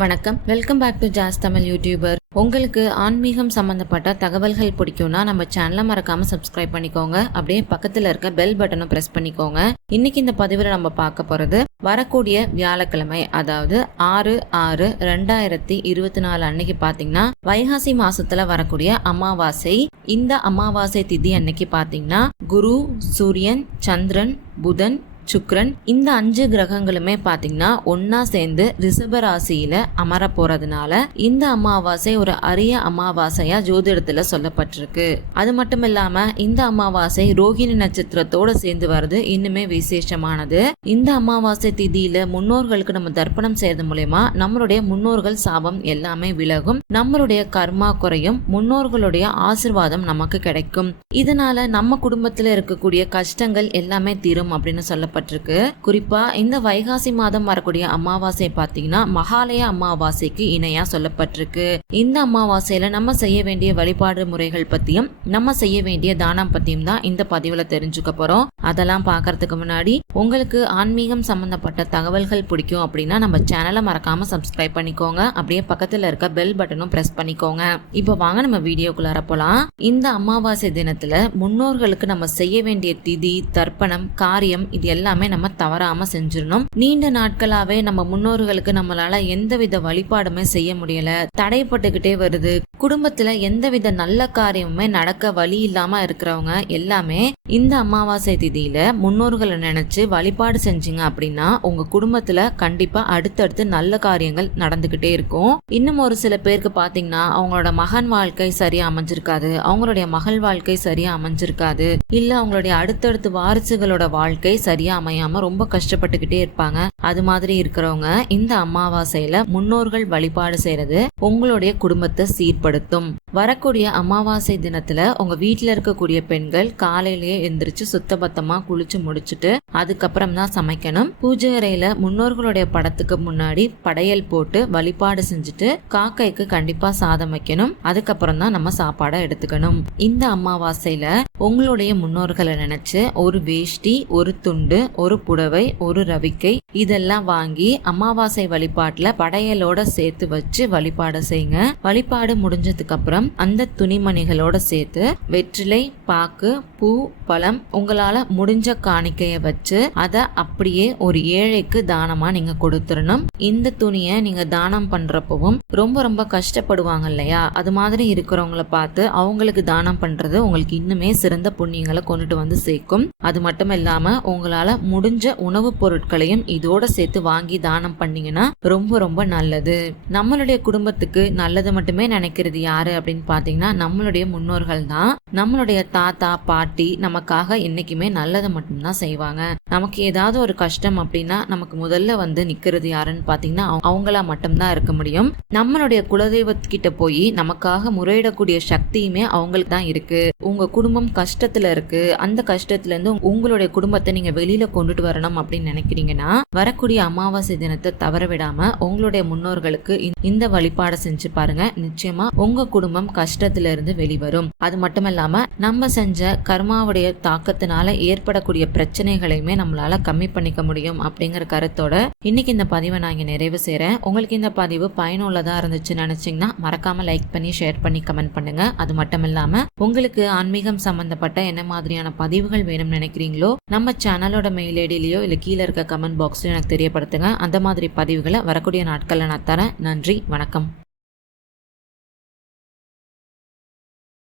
வணக்கம், welcome back to ஜாஸ் Tamil YouTuber. உங்களுக்கு ஆன்மீகம் சம்பந்தப்பட்ட தகவல்கள் பிடிக்கும்னா நம்ம சேனலை மறக்காம சப்ஸ்கிரைப் பண்ணிக்கோங்க. அப்படியே பக்கத்துல இருக்க பெல் பட்டனும் பிரஸ் பண்ணிக்கோங்க. இன்னைக்கு இந்த பதிவில் நம்ம பார்க்க போறது வரக்கூடிய வியாழக்கிழமை, அதாவது 6/6/2024 அன்னைக்கு பாத்தீங்கன்னா வைகாசி மாசத்துல வரக்கூடிய அமாவாசை. இந்த அமாவாசை திதி அன்னைக்கு பாத்தீங்கன்னா குரு, சூரியன், சந்திரன், புதன், சுக்ரன் இந்த 5 கிரகங்களுமே பாத்தீங்கன்னா ஒன்னா சேர்ந்து ரிஷப ராசியில அமர போறதுனால இந்த அமாவாசை ஒரு அரிய அமாவாசையா ஜோதிடத்துல சொல்லப்பட்டிருக்கு. அது மட்டும் இல்லாம இந்த அமாவாசை ரோஹிணி நட்சத்திரத்தோட சேர்ந்து வருது இன்னுமே விசேஷமானது. இந்த அமாவாசை திதியில முன்னோர்களுக்கு நம்ம தர்ப்பணம் செய்யறது மூலமா நம்மளுடைய முன்னோர்கள் சாபம் எல்லாமே விலகும், நம்மளுடைய கர்மா குறையும், முன்னோர்களுடைய ஆசிர்வாதம் நமக்கு கிடைக்கும். இதனால நம்ம குடும்பத்துல இருக்கக்கூடிய கஷ்டங்கள் எல்லாமே தீரும் அப்படின்னு சொல்லப்பட்டிருக்கு. குறிப்பா இந்த வைகாசி மாதம் வரக்கூடிய அமாவாசை பாத்தீங்கன்னா மகாலய அமாவாசைக்கு இணையா சொல்லப்பட்டிருக்கு. இந்த அமாவாசையில நம்ம செய்ய வேண்டிய வழிபாடு முறைகள் பத்தியும் நம்ம செய்ய வேண்டிய தானம் பத்தியும் தான் இந்த பதிவுல தெரிஞ்சுக்க போறோம். அதெல்லாம் பாக்குறதுக்கு முன்னாடி உங்களுக்கு ஆன்மீகம் சம்பந்தப்பட்ட தகவல்கள் பிடிக்கும் அப்படின்னா நம்ம சேனலை மறக்காம சப்ஸ்கிரைப் பண்ணிக்கோங்க. அப்படியே பக்கத்துல இருக்க பெல் பட்டனும் பிரஸ் பண்ணிக்கோங்க. இப்ப வாங்க நம்ம வீடியோக்குள்ளார போலாம். இந்த அமாவாசை தினத்துல முன்னோர்களுக்கு நம்ம செய்ய வேண்டிய திதி, தர்ப்பணம், காரியம் இது எல்லாமே நம்ம தவறாம செஞ்சிடணும். நீண்ட நாட்களாவே நம்ம முன்னோர்களுக்கு நம்மளால எந்தவித வழிபாடுமே செய்ய முடியல, தடைப்பட்டுக்கிட்டே வருது. குடும்பத்துல எந்தவித நல்ல காரியமுமே நடக்க வழி இல்லாம இருக்கிறவங்க எல்லாமே இந்த அமாவாசை திதியில முன்னோர்களை நினைச்சு வழிபாடு செஞ்சீங்க அப்படின்னா உங்க குடும்பத்துல கண்டிப்பா அடுத்தடுத்து நல்ல காரியங்கள் நடந்துகிட்டே இருக்கும். இன்னும் ஒரு சில பேருக்கு பாத்தீங்கன்னா அவங்களோட மகன் வாழ்க்கை சரியா அமைஞ்சிருக்காது, அவங்களுடைய மகள் வாழ்க்கை சரியா அமைஞ்சிருக்காது, இல்ல அவங்களுடைய அடுத்தடுத்து வாரிசுகளோட வாழ்க்கை சரியா அமையாம ரொம்ப கஷ்டப்பட்டுக்கிட்டே இருப்பாங்க. அது மாதிரி இருக்கிறவங்க இந்த அமாவாசையில முன்னோர்கள் வழிபாடு செய்யறது உங்களுடைய குடும்பத்தை சீர்படுத்தும். வரக்கூடிய அமாவாசை தினத்துல உங்க வீட்டுல இருக்கக்கூடிய பெண்கள் காலையிலேயே எந்திரிச்சு சுத்தபத்தமா குளிச்சு முடிச்சுட்டு அதுக்கப்புறம் தான் சமைக்கணும். பூஜை அறையில முன்னோர்களுடைய படத்துக்கு முன்னாடி படையல் போட்டு வழிபாடு செஞ்சுட்டு காக்கைக்கு கண்டிப்பா சாதம் வைக்கணும். அதுக்கப்புறம் தான் நம்ம சாப்பாடை எடுத்துக்கணும். இந்த அமாவாசையில உங்களுடைய முன்னோர்களை நினைச்சு ஒரு வேஷ்டி, ஒரு துண்டு, ஒரு புடவை, ஒரு ரவிக்கை இதெல்லாம் வாங்கி அமாவாசை வழிபாட்டுல படையலோட சேர்த்து வச்சு வழிபாடு செய்யுங்க. வழிபாடு முடிஞ்சதுக்கு அப்புறம் அந்த துணிமணிகளோட சேர்த்து வெற்றிலை, பாக்கு, பூ, பழம் உங்களால முடிஞ்ச காணிக்கைய வச்சு அதை அப்படியே ஒரு ஏழைக்கு தானமா நீங்க கொடுத்துடணும். இந்த துணியை நீங்க தானம் பண்றப்பவும் ரொம்ப கஷ்டப்படுவாங்க இல்லையா, அது மாதிரி இருக்கிறவங்கள பார்த்து அவங்களுக்கு தானம் பண்றது உங்களுக்கு இன்னுமே சிறந்த புண்ணியங்களை கொண்டுட்டு வந்து சேர்க்கும். அது மட்டும் இல்லாம உங்களால முடிஞ்ச உணவுப் பொருட்களையும் இதோட சேர்த்து வாங்கி தானம் பண்ணீங்கன்னா ரொம்ப நல்லது. நம்மளுடைய குடும்பத்துக்கு நல்லது மட்டுமே நினைக்கிறது யாரு அப்படின்னு பாத்தீங்கன்னா நம்மளுடைய முன்னோர்கள் தான். நம்மளுடைய தாத்தா, பாட்டி நமக்காக என்னைக்குமே நல்லதை மட்டும்தான் செய்வாங்க. நமக்கு ஏதாவது ஒரு கஷ்டம் அப்படின்னா நமக்கு முதல்ல வந்து நிக்கிறது யாருன்னு பாத்தீங்கன்னா அவங்களா மட்டும்தான் இருக்க முடியும். நம்மளுடைய குலதெய்வத்துக்கிட்ட போய் நமக்காக முறையிடக்கூடிய சக்தியுமே அவங்களுக்கு தான் இருக்கு. உங்க குடும்பம் கஷ்டத்துல இருக்கு, அந்த கஷ்டத்துல இருந்து உங்களுடைய குடும்பத்தை நீங்க வெளியில கொண்டுட்டு வரணும் அப்படின்னு நினைக்கிறீங்கன்னா வரக்கூடிய அமாவாசை தினத்தை தவற விடாம உங்களுடைய முன்னோர்களுக்கு இந்த வழிபாடு செஞ்சு பாருங்க. நிச்சயமா உங்க குடும்பம் கஷ்டத்துல இருந்து வெளிவரும். அது மட்டும் இல்லாம நம்ம செஞ்ச கர்மாவுடைய தாக்கத்தினால ஏற்படக்கூடிய பிரச்சனைகளையுமே நம்மளால கம்மி பண்ணிக்க முடியும் அப்படிங்கிற கருத்தோட இன்னைக்கு இந்த பதிவை நான் இங்க நிறைவு செய்றேன். உங்களுக்கு இந்த பதிவு பயனுள்ளதா இருந்துச்சுன்னு நினைச்சீங்கன்னா மறக்காம லைக் பண்ணி, ஷேர் பண்ணி, கமெண்ட் பண்ணுங்க. அது மட்டும் இல்லாம உங்களுக்கு ஆன்மீகம் சம்பந்தப்பட்ட என்ன மாதிரியான பதிவுகள் வேணும்னு நினைக்கிறீங்களோ நம்ம சேனலோட மெயில் ஐடியிலயோ இல்ல கீழே இருக்க கமெண்ட் பாக்ஸ்லயோ எனக்கு தெரியப்படுத்துங்க. அந்த மாதிரி பதிவுகளை வரக்கூடிய நாட்கள்ல நான் தரேன். நன்றி, வணக்கம்.